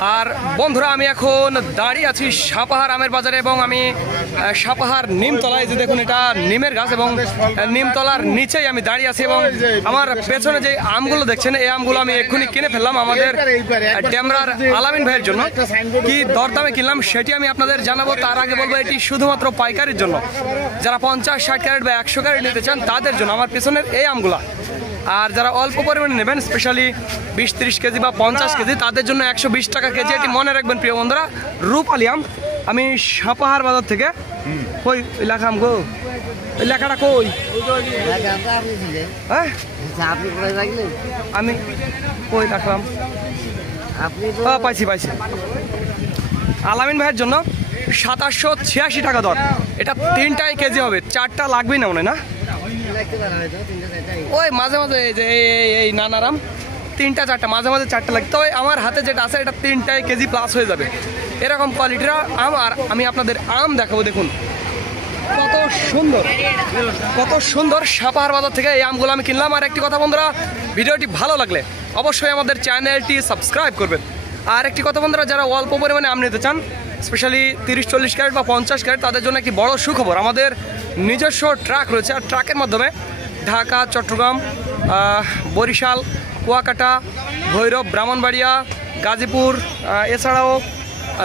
আর বন্ধুরা আমি এখন দাঁড়িয়ে আছি সাপাহার আমের বাজারে এবং আমি সাপাহার নিমতলায়, যে দেখুন এটা নিমের গাছ এবং নিমতলার নিচেই আমি দাঁড়িয়ে আছি এবং আমার পেছনে যে আমগুলো দেখছেন এই আমগুলো আমি এক্ষুনি কিনে ফেললাম আমাদের ডেমরার আলামিন ভাইয়ের জন্য। কি দরদামে কিনলাম সেটি আমি আপনাদের জানাবো। তার আগে বলবো এটি শুধুমাত্র পাইকারির জন্য, যারা 50-60 ক্যারেট বা 100 ক্যারেট নিতে চান তাদের জন্য আমার পেছনের এই আমগুলা। আর যারা অল্প পরিমাণে নেবেন, স্পেশালি 20-30 কেজি বা 50 কেজি, তাদের জন্য 120 টাকা কেজি। এটি মনে রাখবেন প্রিয় বন্ধুরা, রূপালী আম। আমি সাপাহার বাজার থেকে কই লেখা আম গো, লেখাটা কই? হ্যাঁ আমি কই রাখলাম, পাইছি আলামিন ভাইয়ের জন্য 2786 টাকা দর। এটা 3টাই কেজি হবে, 4টা লাগবেই না মনে হয় না? ওই মাঝে মাঝে এই নানারাম 3টা-4টা মাঝে মাঝে 4টা লাগে। তবে আমার হাতে যেটা আছে এটা 3টাই কেজি প্লাস হয়ে যাবে, এরকম কোয়ালিটির আম। আর আমি আপনাদের আম দেখাবো, দেখুন কত সুন্দর সাপাহার বাজার থেকে এই আমগুলো আমি কিনলাম। আর একটি কথা বন্ধুরা, ভিডিওটি ভালো লাগলে অবশ্যই আমাদের চ্যানেলটি সাবস্ক্রাইব করবেন। আর একটি কথা বন্ধুরা, যারা অল্প পরিমাণে আম নিতে চান, স্পেশালি 30-40 ক্যারেট বা 50 ক্যারেট, তাদের জন্য একটি বড় সুখবর। আমাদের নিজস্ব ট্রাক রয়েছে, আর ট্রাকের মাধ্যমে ঢাকা, চট্টগ্রাম, বরিশাল, কুয়াকাটা, ভৈরব, ব্রাহ্মণবাড়িয়া, গাজীপুর, এছাড়াও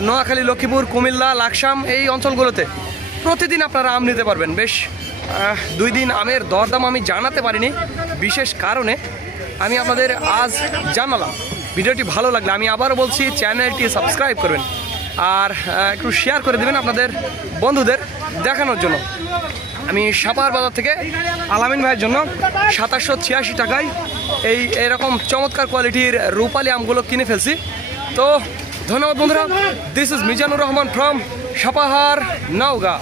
নোয়াখালী, লক্ষ্মীপুর, কুমিল্লা, লাকসাম, এই অঞ্চলগুলোতে প্রতিদিন আপনারা আম নিতে পারবেন। বেশ 2 দিন আমের দরদাম আমি জানাতে পারিনি, বিশেষ কারণে আমি আপনাদের আজ জানালাম। ভিডিওটি ভালো লাগলে আমি আবারও বলছি, চ্যানেলটি সাবস্ক্রাইব করবেন আর একটু শেয়ার করে দেবেন আপনাদের বন্ধুদের দেখানোর জন্য। আমি সাপাহার বাজার থেকে আলামিন ভাইয়ের জন্য 2786 টাকায় এরকম চমৎকার কোয়ালিটির রূপালী আমগুলো কিনে ফেলছি। তো ধন্যবাদ বন্ধুরা। This is Mizanur Rahman from Sapahar, Naogaon.